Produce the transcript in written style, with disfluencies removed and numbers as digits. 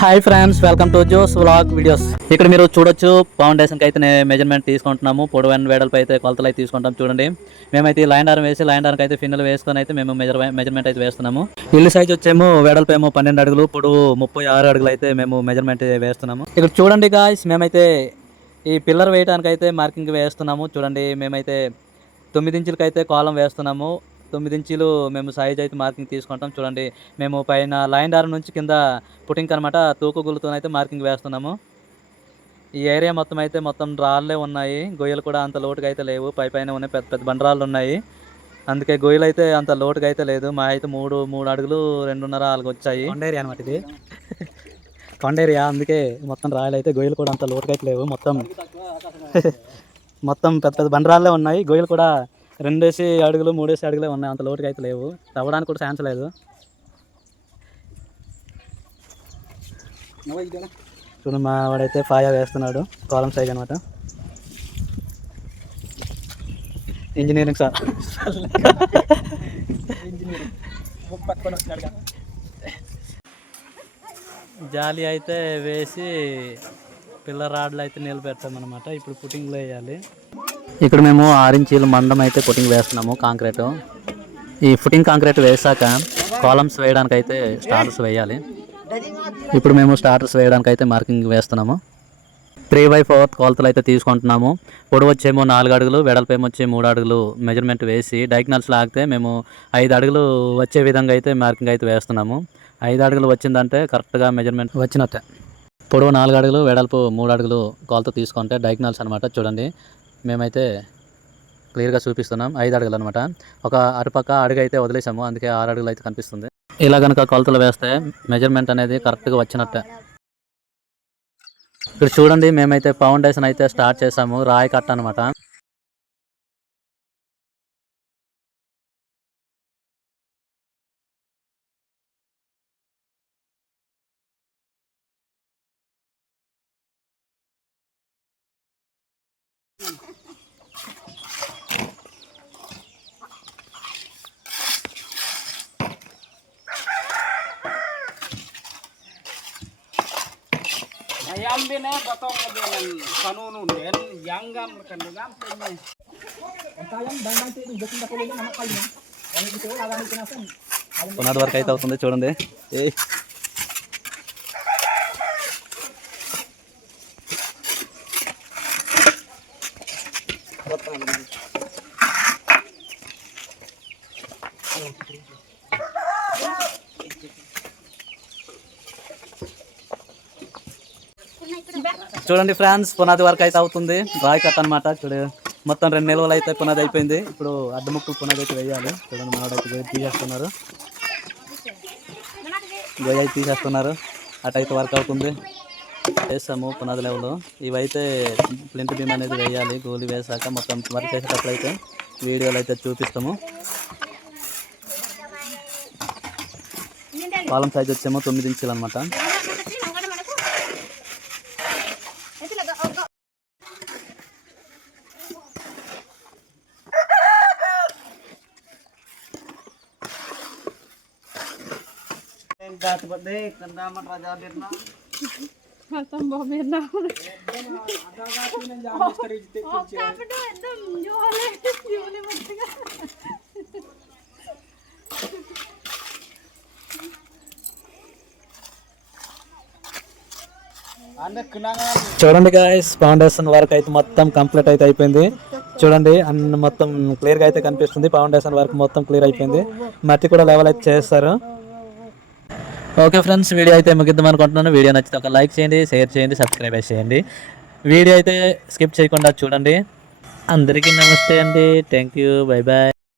Hi friends, welcome to Jo's vlog videos. ఇక్కడ మీరు చూడొచ్చు, ఫౌండేషన్కి అయితే మెజర్మెంట్ తీసుకుంటున్నాము. పొడవైన వెడల్పు అయితే కొలతలు అయితే తీసుకుంటాం. చూడండి, మేమైతే లైన్ డారం వేసి లైన్ డార్కి అయితే ఫిన్నలు వేసుకొని అయితే మేము మెజర్మెంట్ అయితే వేస్తున్నాము. ఇల్లు సైజ్ వచ్చేమో వెడల్పు ఏమో 12 అడుగులు, పొడవు 36 అడుగులు అయితే మేము మెజర్మెంట్ వేస్తున్నాము. ఇక్కడ చూడండి గాయ్స్, మేమైతే ఈ పిల్లర్ వేయడానికి అయితే మార్కింగ్ వేస్తున్నాము. చూడండి, మేమైతే 9 ఇంచులకి అయితే కాలం వేస్తున్నాము. 9 ఇంచీలు మేము సైజ్ అయితే మార్కింగ్ తీసుకుంటాం. చూడండి, మేము పైన లైన్ డార్ నుంచి కింద పుట్టింగ్ అనమాట తూకుగులతో అయితే మార్కింగ్ వేస్తున్నాము. ఈ ఏరియా మొత్తం రాళ్ళే ఉన్నాయి. గొయ్యలు కూడా అంత లోటుగా అయితే లేవు. పైన ఉన్నాయి, పెద్ద పెద్ద బండరాళ్ళు ఉన్నాయి. అందుకే గొయ్యలు అయితే అంత లోటుగా అయితే లేదు. మా అయితే మూడు అడుగులు 2.5 అలాగ వచ్చాయి. కొండేరియా అనమాట ఇది. కొండేరియా, అందుకే మొత్తం రాయలు అయితే గొయ్యలు కూడా అంత లోటుగా అయితే లేవు. మొత్తం పెద్ద పెద్ద బండరాళ్ళే ఉన్నాయి. గొయ్యలు కూడా 2 అడుగులు 3 అడుగులే ఉన్నాయి. అంత లోటుగా అయితే లేవు. తవ్వడానికి కూడా ఛాన్స్ లేదు. చూడండి, మా వాడైతే పాయా వేస్తున్నాడు. కాలం సైజ్ అనమాట. Engineering sir. జాలి అయితే వేసి పిల్లర్ రాడ్లు అయితే నిలబెడతామన్నమాట. ఇప్పుడు పుట్టింగ్లో వేయాలి. ఇక్కడ మేము 6 ఇంచీల మందం అయితే పుట్టింగ్ వేస్తున్నాము. కాంక్రీటు, ఈ ఫుటింగ్ కాంక్రీట్ వేసాక కాలమ్స్ వేయడానికి అయితే స్టార్టర్స్ వేయాలి. ఇప్పుడు మేము స్టార్టర్స్ వేయడానికి అయితే మార్కింగ్ వేస్తున్నాము. 3/4 కొలతలు అయితే తీసుకుంటున్నాము. పొడవు వచ్చేమో 4 అడుగులు, వెడల్పు ఏమొచ్చి 3 అడుగులు మెజర్మెంట్ వేసి డయాగ్నల్స్ లాగితే మేము 5 అడుగులు వచ్చే విధంగా అయితే మార్కింగ్ అయితే వేస్తున్నాము. 5 అడుగులు వచ్చిందంటే కరెక్ట్గా మెజర్మెంట్ వచ్చినట్టే. పొడవు 4 అడుగులు, వెడల్పు 3 అడుగులు కొలత తీసుకుంటే డయాగ్నల్స్ అనమాట. చూడండి, మేమైతే క్లియర్గా చూపిస్తున్నాం. 5 అడుగులు అనమాట. ఒక అటుపక్క అడుగు అయితే వదిలేసాము, అందుకే 6 అడుగులు అయితే కనిపిస్తుంది. ఇలా కనుక కొలతలు వేస్తే మెజర్మెంట్ అనేది కరెక్ట్గా వచ్చినట్టే. ఇక్కడ చూడండి, మేమైతే ఫౌండేషన్ అయితే స్టార్ట్ చేసాము. రాయి కట్ట అనమాట. Ayam bina batong dengan kanunun den yanggam kandungan ini. Ayam bangang itu jadi tak boleh nama kalian. Kalau itu agak dikenasan. పునాది వరకు అయితే అవుతుంది. చూడండి, చూడండి ఫ్రెండ్స్, పునాది వరకు అయితే అవుతుంది. రాయి కట్ట అనమాట. చూడు, మొత్తం 2 నిలువలు అయితే పునాది అయిపోయింది. ఇప్పుడు అడ్డముక్కులు పునాది అయితే వేయాలి. చూడండి, మనోడైతే గొయ్యి తీసేస్తున్నారు. గొయ్యి అయితే తీసేస్తున్నారు. అటైతే వర్క్ అవుతుంది. వేస్తాము పునాది లెవెల్. ఇవైతే ప్లింట్ బీమ్ అనేది వేయాలి. గోలి వేసాక మొత్తం వర్క్ చేసేటప్పుడు అయితే వీడియోలు అయితే చూపిస్తాము. కాలం సైజ్ వచ్చేమో 9 ఇంచులు అనమాట. Dat bade kendaman Raja Birna. Hatam Birna. Ada gati nan jam misteri jite kunci. Oh, kapan dah एकदम jualan mesti kan. Anda kenangan. చూడండి గాయ్స్, ఫౌండేషన్ వర్క్ అయితే మొత్తం కంప్లీట్ అయితే అయిపోయింది. చూడండి, అన్ని మొత్తం క్లియర్గా అయితే కనిపిస్తుంది. ఫౌండేషన్ వర్క్ మొత్తం క్లియర్ అయిపోయింది. మట్టి కూడా లెవెల్ అయితే చేస్తారు. ఓకే ఫ్రెండ్స్, వీడియో అయితే ముగిద్దాం అనుకుంటున్నాను. వీడియో నచ్చితే ఒక లైక్ చేయండి, షేర్ చేయండి, సబ్స్క్రైబ్ చేయండి. వీడియో అయితే స్కిప్ చేయకుండా చూడండి. అందరికీ నమస్తే అండి. Thank you, bye bye.